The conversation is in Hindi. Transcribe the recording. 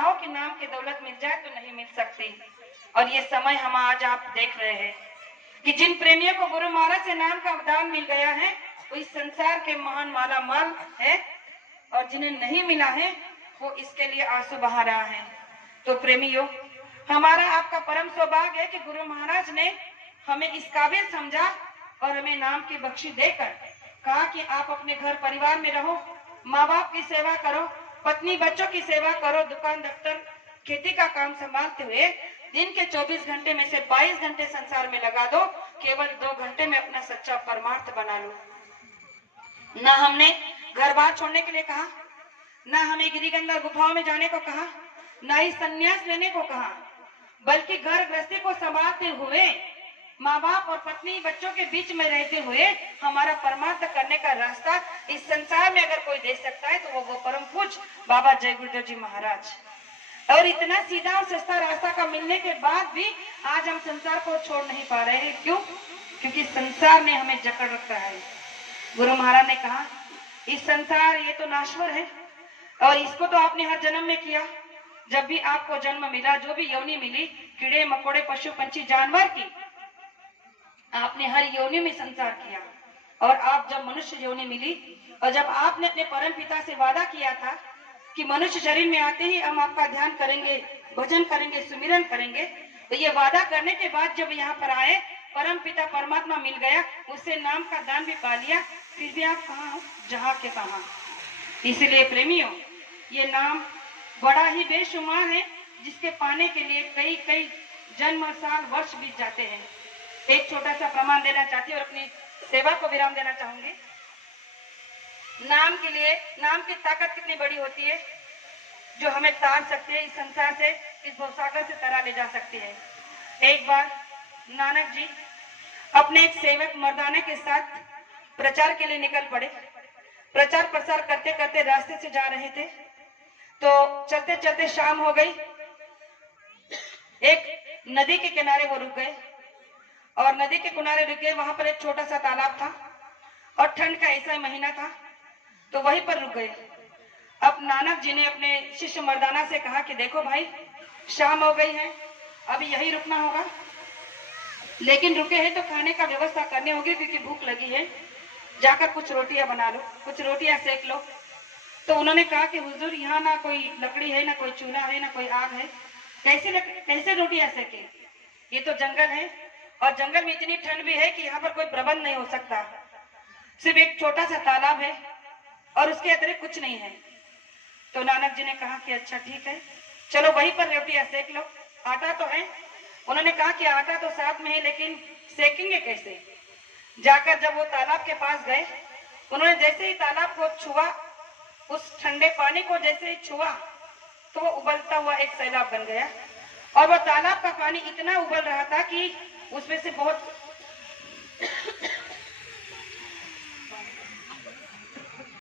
चाहो कि नाम की दौलत मिल जाए तो नहीं मिल सकती। और ये समय हम आज आप देख रहे हैं कि जिन प्रेमियों को गुरु महाराज से नाम का दान मिल गया है वो इस संसार के महान माला माल है, और जिन्हें नहीं मिला है वो इसके लिए आंसू बहा रहा है। तो प्रेमियों, हमारा आपका परम सौभाग्य है कि गुरु महाराज ने हमें इस काबिल समझा और हमें नाम की बख्शी देकर कहा कि आप अपने घर परिवार में रहो, माँ बाप की सेवा करो, पत्नी बच्चों की सेवा करो, दुकान दफ्तर खेती का काम संभालते हुए दिन के 24 घंटे में से 22 घंटे संसार में लगा दो, केवल 2 घंटे में अपना सच्चा परमार्थ बना लो। ना हमने घर बार छोड़ने के लिए कहा, ना हमें गिरिगंधा गुफाओं में जाने को कहा, ना ही संन्यास लेने को कहा, बल्कि घर गृहस्थी को संभालते हुए माँ बाप और पत्नी बच्चों के बीच में रहते हुए हमारा परमार्थ करने का रास्ता इस संसार में अगर कोई दे सकता है तो वो परम पूज्य बाबा जय गुरुदेव जी महाराज। और इतना सीधा और सस्ता रास्ता का मिलने के बाद भी आज हम संसार को छोड़ नहीं पा रहे हैं। क्यों? क्योंकि संसार ने हमें जकड़ रखा है। गुरु महाराज ने कहा इस संसार ये तो नाश्वर है और इसको तो आपने हर जन्म में किया। जब भी आपको जन्म मिला, जो भी योनि मिली, कीड़े मकोड़े पशु पंछी जानवर की, आपने हर योनि में संसार किया। और आप जब मनुष्य योनि मिली और जब आपने अपने परम पिता से वादा किया था कि मनुष्य शरीर में आते ही हम आपका ध्यान करेंगे, भजन करेंगे, सुमिरन करेंगे, तो ये वादा करने के बाद जब यहाँ पर आए, परम पिता परमात्मा मिल गया, उससे नाम का दान भी पा लिया, फिर भी आप कहाँ हो? जहाँ के तहाँ। इसलिए प्रेमियों, ये नाम बड़ा ही बेशुमार है जिसके पाने के लिए कई कई जन्म साल वर्ष बीत जाते हैं। एक छोटा सा प्रमाण देना चाहती हूँ और अपनी सेवा को विराम देना चाहूंगी। नाम के लिए, नाम की ताकत कितनी बड़ी होती है, जो हमें तार सकती है, इस संसार से, इस भवसागर से तरा ले जा सकती है। एक बार नानक जी अपने एक सेवक मर्दाना के साथ प्रचार के लिए निकल पड़े। प्रचार प्रसार करते करते रास्ते से जा रहे थे तो चलते चलते शाम हो गई। एक नदी के किनारे वो रुक गए और नदी के किनारे रुके, वहां पर एक छोटा सा तालाब था और ठंड का ऐसा महीना था तो वहीं पर रुक गए। अब नानक जी ने अपने शिष्य मर्दाना से कहा कि देखो भाई, शाम हो गई है, अभी यही रुकना होगा, लेकिन रुके हैं तो खाने का व्यवस्था करनी होगी क्योंकि भूख लगी है, जाकर कुछ रोटियां बना लो, कुछ रोटियां सेक लो। तो उन्होंने कहा कि हुजूर, यहाँ ना कोई लकड़ी है, ना कोई चूल्हा है, ना कोई आग है, कैसे रोटियां सेके? ये तो जंगल है और जंगल में इतनी ठंड भी है कि यहाँ पर कोई प्रबंध नहीं हो सकता, सिर्फ एक छोटा सा तालाब है और उसके अतिरिक्त कुछ नहीं है। तो नानक जी ने कहा कि अच्छा ठीक है, चलो वहीं पर रोटियां सेक लो, आटा तो है। उन्होंने कहा कि आटा तो साथ में है, लेकिन सेकेंगे कैसे? जाकर जब वो तालाब के पास गए, उन्होंने जैसे ही तालाब को छुआ, उस ठंडे पानी को जैसे ही छुआ तो वो उबलता हुआ एक सैलाब बन गया और वो तालाब का पानी इतना उबल रहा था कि उसमें से बहुत